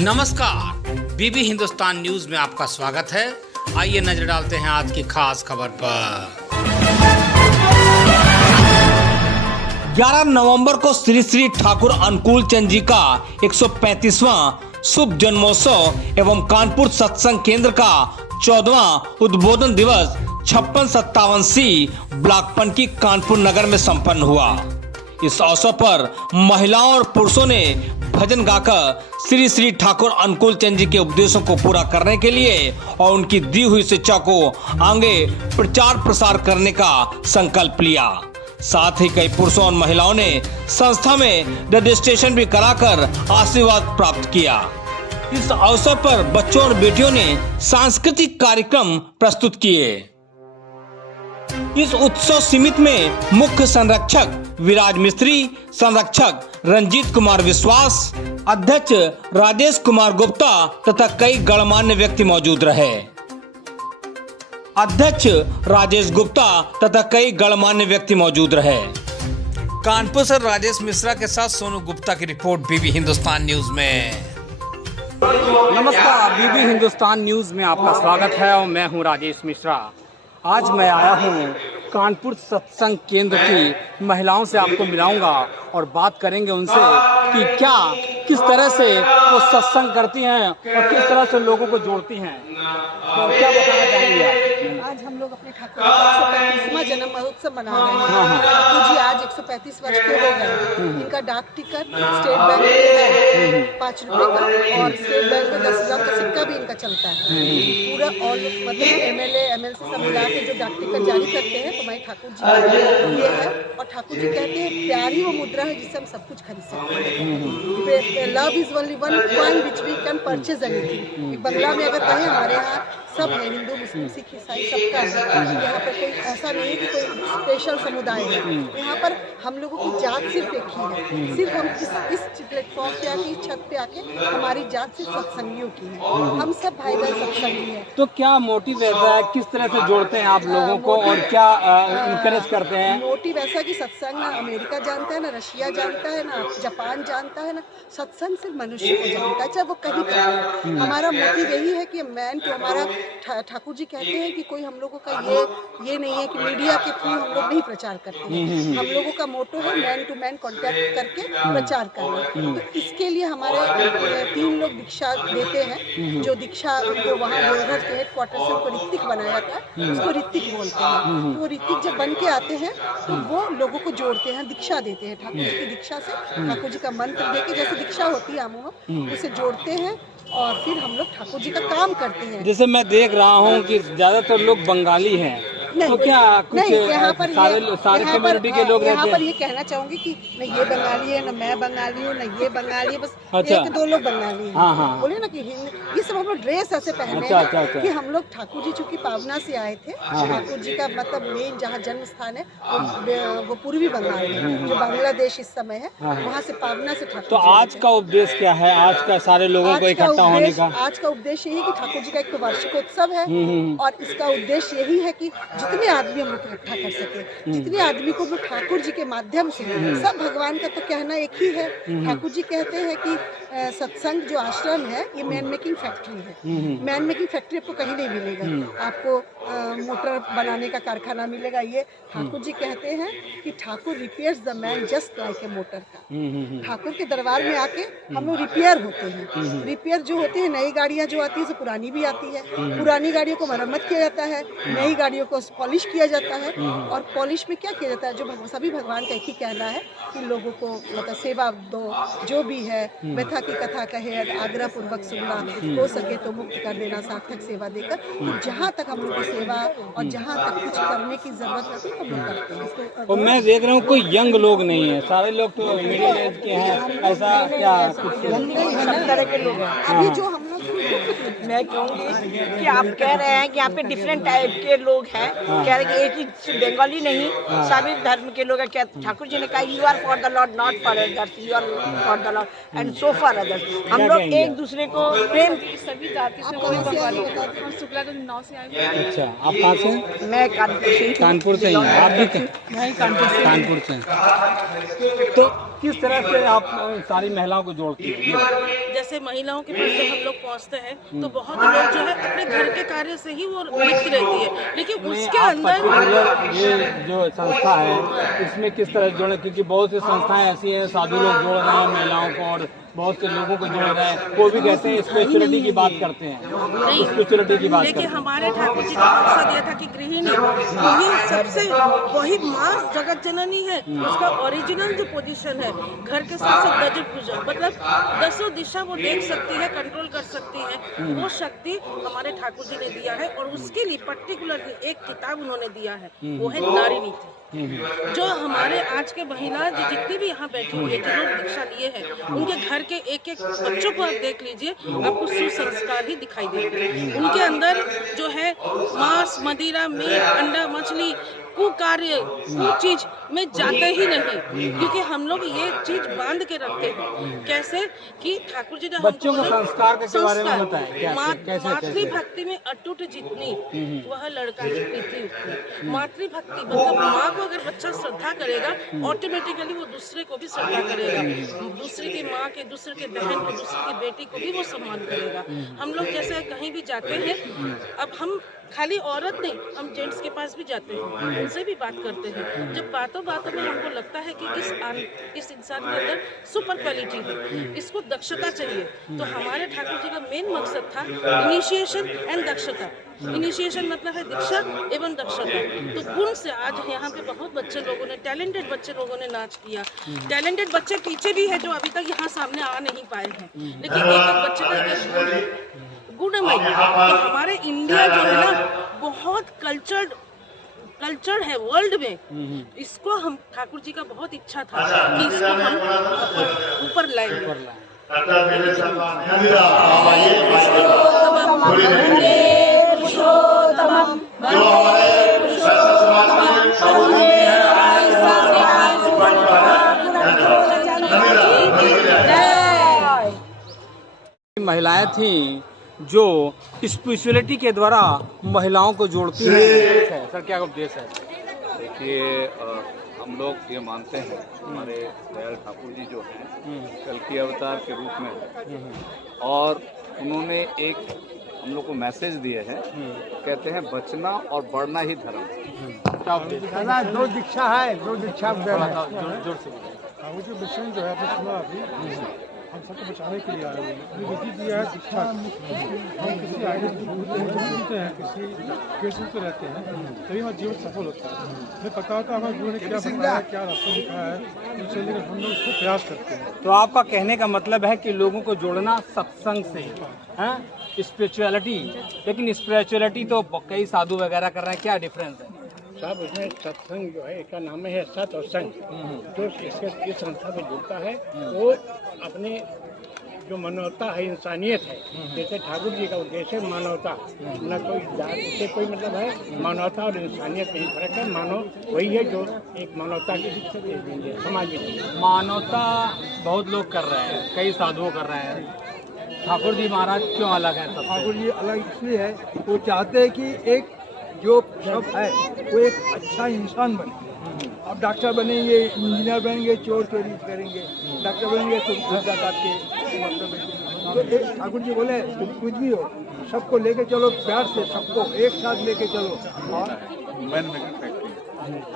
नमस्कार, बीबी हिंदुस्तान न्यूज में आपका स्वागत है। आइए नजर डालते हैं आज की खास खबर पर। 11 नवंबर को श्री श्री ठाकुर अनुकूल चंद जी का 135वां शुभ जन्मोत्सव एवं कानपुर सत्संग केंद्र का 14वां उद्बोधन दिवस 5657C ब्लॉक पंकी कानपुर नगर में संपन्न हुआ। इस अवसर पर महिलाओं और पुरुषों ने भजन गाकर श्री श्री ठाकुर अनुकूल चंद जी के उपदेशों को पूरा करने के लिए और उनकी दी हुई शिक्षा को आगे प्रचार प्रसार करने का संकल्प लिया। साथ ही कई पुरुषों और महिलाओं ने संस्था में रजिस्ट्रेशन भी कराकर आशीर्वाद प्राप्त किया। इस अवसर पर बच्चों और बेटियों ने सांस्कृतिक कार्यक्रम प्रस्तुत किए। इस उत्सव समिति में मुख्य संरक्षक विराज मिस्त्री, संरक्षक रंजीत कुमार विश्वास, अध्यक्ष राजेश कुमार गुप्ता तथा कई गणमान्य व्यक्ति मौजूद रहे। कानपुर से राजेश मिश्रा के साथ सोनू गुप्ता की रिपोर्ट, बीबी हिंदुस्तान न्यूज में। नमस्कार, बीबी हिंदुस्तान न्यूज में आपका स्वागत है और मैं हूं राजेश मिश्रा। आज मैं आया हूं कानपुर सत्संग केंद्र की महिलाओं से आपको मिलाऊंगा और बात करेंगे उनसे कि किस तरह से वो सत्संग करती हैं और किस तरह से लोगों को जोड़ती हैं। तो क्या बताना चाहेंगे आप? आज हम लोग अपने ठाकुर का 135वां जन्म महोत्सव मना रहे हैं। ठाकुर जी आज 135 वर्ष के हो गए। इनका डाक टिकट स्टेट बैंक में है 5 रुपए का, और स्टेट बैंक में 10,000 का सिक्का भी इनका चलता है पूरा। और मतलब MLA MLC सब मिला के जो डाक टिकट जारी करते हैं तो मैं ठाकुर जी ये है। और ठाकुर जी कहते हैं प्यार ही वो मुद्रा है जिससे हम सब कुछ खरीद सकते हैं। Love is only one coin which we can purchase anything. Bangla में अगर कहें हमारे यहाँ सब है, हिंदू मुस्लिम सिख ईसाई सबका है। यहाँ पर कोई ऐसा नहीं है कि कोई स्पेशल समुदाय है। यहाँ पर हम लोगों की जात सिर्फ एक ही है। सिर्फ हम इस प्लेटफॉर्म पे आके, इस छत पे आके हमारी जात सिर्फ सत्संगियों की है। हम सब भाई बहन सत्संगी हैं। तो क्या मोटिव रहता है, किस तरह से जोड़ते हैं आप लोगों को और क्या इनकरेज करते हैं? मोटिव ऐसा कि सत्संग ना अमेरिका जानता है, ना रशिया जानता है, ना जापान जानता है, ना सत्संग सिर्फ मनुष्य को जानता है, चाहे वो कहीं का है। हमारा मोटिव यही है कि मैन टू हमारा ठाकुर जी कहते हैं कि कोई हम लोगों का ये नहीं है कि मीडिया के थ्रू हम लोग नहीं प्रचार करते हैं। हम लोगों का मोटो है मैन टू मैन कांटेक्ट करके प्रचार करना। तो इसके लिए हमारे 3 लोग दीक्षा देते हैं। जो दीक्षा उनको वहाँ देवघर के हेडक्वार्टर से उनको ऋतिक बनाया था, उसको ऋतिक बोलते हैं। तो वो ऋतिक जब बन के आते हैं तो वो लोगों को जोड़ते हैं, दीक्षा देते हैं। ठाकुर जी की दीक्षा से ठाकुर जी का मंत्र देके जैसे दीक्षा होती है हम उसे जोड़ते हैं और फिर हम लोग ठाकुर जी का काम करते हैं। जैसे मैं देख रहा हूँ कि ज्यादातर लोग बंगाली हैं, तो क्या कुछ यहाँ पर सारे कम्युनिटी के लोग यहाँ रहते पर हैं? ये कहना चाहूंगी कि न ये बंगाली है, न मैं बंगाली हूँ, न ये बंगाली है, बस अच्छा। 1-2 लोग बंगाली हैं। हाँ। बोले ना कि ये सब हम लोग ड्रेस ऐसे पहने हैं कि हम लोग ठाकुर जी चूंकि पावना से आए थे। ठाकुर जी का मतलब मेन जहाँ जन्म स्थान है वो पूर्वी बंगाल है, जो बांग्लादेश इस समय है, वहाँ से पावना से ठाकुर। तो आज का उपदेश क्या है, आज का सारे लोगों को इकट्ठा होने का? आज का उद्देश्य यही कि ठाकुर जी का एक तो वार्षिकोत्सव है और इसका उद्देश्य यही है कि जितने आदमी हम लोग इकट्ठा कर सके, जितने आदमी को हम ठाकुर जी के माध्यम से, सब भगवान का तो कहना एक ही है। ठाकुर जी कहते हैं कि सत्संग जो आश्रम है ये मैन मेकिंग फैक्ट्री है। मैन मेकिंग फैक्ट्री आपको कहीं नहीं मिलेगा। आपको मोटर बनाने का कारखाना मिलेगा। ये ठाकुर जी कहते हैं कि Thakur repairs the man just like a motor का। ठाकुर के दरबार में आके हम लोग रिपेयर होते हैं। रिपेयर जो होती है, नई गाड़ियाँ जो आती है तो पुरानी भी आती है। पुरानी गाड़ियों को मरम्मत किया जाता है, नई गाड़ियों को पॉलिश किया जाता है। और पॉलिश में क्या किया जाता है, जो सभी भगवान का एक ही कहना है कि लोगों को मतलब सेवा दो, जो भी है व्यथा की कथा कहे आग्रह पूर्वक सुनना, हो सके तो मुक्त कर देना सार्थक सेवा देकर। तो जहाँ तक हम लोग की सेवा और जहाँ तक कुछ करने की जरूरत है तो हम लोग करते हैं। और मैं देख रहा हूँ कोई यंग लोग नहीं है, सारे लोग तो मिडिल एज के हैं। ऐसा क्या कुछ? सब तरह के लोग हैं। अभी जो हम लोग मैं कहूँगी कि आप कह रहे हैं कि यहाँ पे डिफरेंट टाइप के लोग हैं। कह रहे हैं कि एक ही बंगाली नहीं, सभी धर्म के लोग हैं। क्या ठाकुर जी ने कहा you are for the lord not for others, you are for the lord and so for others. हम लोग एक दूसरे को प्रेम, सभी जाति से कोई बंगाली हम शुक्ला के 9 से आए हैं। अच्छा, आप कहाँ से हैं? मैं कानपुर से ही हैं। आप भी कानपुर से हैं। तो किस तरह से आप सारी महिलाओं को जोड़ती हैं? जैसे महिलाओं के पास जब हम लोग पहुंचते हैं तो बहुत लोग जो है अपने घर के कार्य से ही वो लिप्त रहती है, लेकिन उसके अंदर ये जो संस्था है इसमें किस तरह जोड़े, क्योंकि बहुत सी संस्थाएं ऐसी हैं साधु लोग जोड़ रहे हैं महिलाओं को और बहुत से लोगों को जोड़ रहे हैं, वो भी कहते हैं स्पिरिचुअलिटी की बात करते हैं, स्पिरिचुअलिटी की बात करते देखिए हैं। हमारे ठाकुर जी का मकसद यह था कि गृहिणी वही सबसे वही माँ जगत जननी है, उसका ओरिजिनल जो पोजीशन है घर के साथ साथ दज पूजा, मतलब दसों दिशा वो देख सकती है, कंट्रोल कर सकती है, वो शक्ति हमारे ठाकुर जी ने दिया है। और उसके लिए पर्टिकुलरली एक किताब उन्होंने दिया है, वो है नारी नीति, जो हमारे आज के महिला जो जितनी भी यहाँ बैठी हुई है जिन्होंने दीक्षा लिए हैं उनके घर के एक एक बच्चों को आप देख लीजिए, आपको सुसंस्कार ही दिखाई देंगे। उनके अंदर जो है मांस, मदिरा, मीट, अंडा, मछली, कुकार्य, वो चीज में जाते ही नहीं, क्योंकि हम लोग ये चीज बांध के रखते हैं। कैसे कि ठाकुर जी ने बच्चों को संस्कार के बारे में बताएं, मातृभक्ति में अटूट जितनी वह लड़का की प्रीति उतनी। मातृभक्ति मतलब माँ को अगर बच्चा श्रद्धा करेगा ऑटोमेटिकली वो दूसरे को भी श्रद्धा करेगा, दूसरे की माँ के, दूसरे के बहन को, दूसरे की बेटी को भी वो सम्मान करेगा। हम लोग जैसे कहीं भी जाते हैं, अब हम खाली औरत नहीं, हम जेंट्स के पास भी जाते हैं, उनसे भी बात करते हैं। जब बातों बातों में हमको लगता है कि इस इंसान के अंदर सुपर क्वालिटी है, इसको दक्षता चाहिए, तो हमारे ठाकुर जी का मेन मकसद था इनिशिएशन एंड दक्षता। इनिशिएशन मतलब है दीक्षा एवं दक्षता। तो गुण से आज यहाँ पे बहुत बच्चे लोगों ने, टैलेंटेड बच्चे लोगों ने नाच किया। टैलेंटेड बच्चे पीछे भी है जो अभी तक यहाँ सामने आ नहीं पाए हैं, लेकिन एक एक बच्चे का एक गुणमय। तो हमारे इंडिया जो है ना बहुत कल्चर्ड है वर्ल्ड में, इसको हम ठाकुर जी का बहुत इच्छा था कि इसको हम ऊपर लाएंगे। महिलाएं थीं जो स्पिरिचुअलिटी के द्वारा महिलाओं को जोड़ती हैं। सर क्या उद्देश्य है? देखिए हम लोग ये मानते हैं हमारे दयाल ठाकुर जी जो हैं कल की अवतार के रूप में हैं और उन्होंने एक हम लोग को मैसेज दिए हैं, कहते हैं बचना और बढ़ना ही धर्म। क्या उद्देश्य? दो दीक्षा है, दो दीक्षा जोर से वो जो मिशन जो है आपने सुना अभी, हम सबको बचाने के लिए आए हुए हैं। विधि दिया है दीक्षा। हम किसी आइडिया सुनते हैं, किसी केस में रहते हैं, तभी हमारा जीवन सफल होता है। हमें पता होता है हमारे गुरु ने क्या बताया, क्या रास्ता दिखाया है, उससे लेकर हम लोग उसको प्रयास करते हैं। तो आपका कहने का मतलब है कि लोगों को जोड़ना सत्संग से है, स्पिरिचुअलिटी। लेकिन स्पिरिचुअलिटी तो कई साधु वगैरह कर रहे हैं, क्या डिफरेंस है? साहब उसमें सत्संग जो है इसका नाम है सत और संग। जो इसके इस संस्था में जुड़ता है वो अपने जो मानवता है, इंसानियत है, जैसे ठाकुर जी का उद्देश्य है मानवता, न कोई जात से कोई मतलब है, मानवता और इंसानियत में ही फर्क है। मानव वही है जो एक मानवता की समाज में मानवता बहुत लोग कर रहे हैं, कई साधुओं कर रहे हैं। ठाकुर जी महाराज क्यों अलग है? ठाकुर जी अलग इसलिए है, वो चाहते हैं कि एक जो सब है वो एक अच्छा इंसान बने। अब डॉक्टर बनेंगे, इंजीनियर बनेंगे, चोर चोरी करेंगे, डॉक्टर बनेंगे तो धंधा काट के मतलब। तो ठाकुर जी बोले तुम कुछ भी हो, सबको लेके चलो प्यार से, सबको एक साथ लेके चलो। और मैन मेकिंग फैक्ट्री,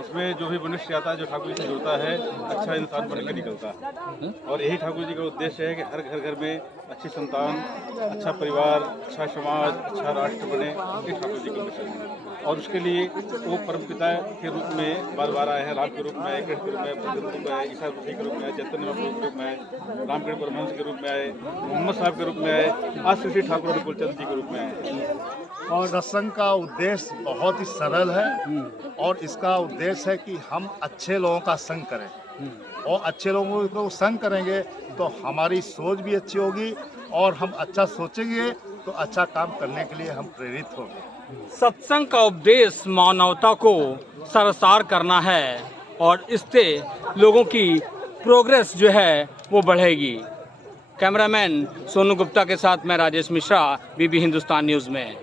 इसमें जो भी मनुष्य आता है जो ठाकुर जी से जुड़ता है अच्छा इंसान बनकर निकलता है। और यही ठाकुर जी का उद्देश्य है कि हर घर में अच्छी संतान, अच्छा परिवार, अच्छा समाज, अच्छा राष्ट्र बने, ये ठाकुर जी का मिशन है। और उसके लिए वो परमपिता के रूप में बार बार आए हैं, राम के रूप में आए, कृष्ण के रूप में आए, बुद्ध के रूप में आए, ईसा मसीह के रूप में आए, चैतन्य महाप्रभु के रूप में आए, रामकृष्ण परमहंस के रूप में आए, मोहम्मद साहब के रूप में आए, आज श्री ठाकुर अनुकूल चंद जी के रूप में आए। और सत्संग का उद्देश्य बहुत ही सरल है और इसका उद्देश्य है कि हम अच्छे लोगों का संग करें, और अच्छे लोगों को संग करेंगे तो हमारी सोच भी अच्छी होगी और हम अच्छा सोचेंगे तो अच्छा काम करने के लिए हम प्रेरित होंगे। सत्संग का उपदेश मानवता को सरसार करना है और इससे लोगों की प्रोग्रेस जो है वो बढ़ेगी। कैमरामैन सोनू गुप्ता के साथ मैं राजेश मिश्रा, बीबी हिंदुस्तान न्यूज़ में।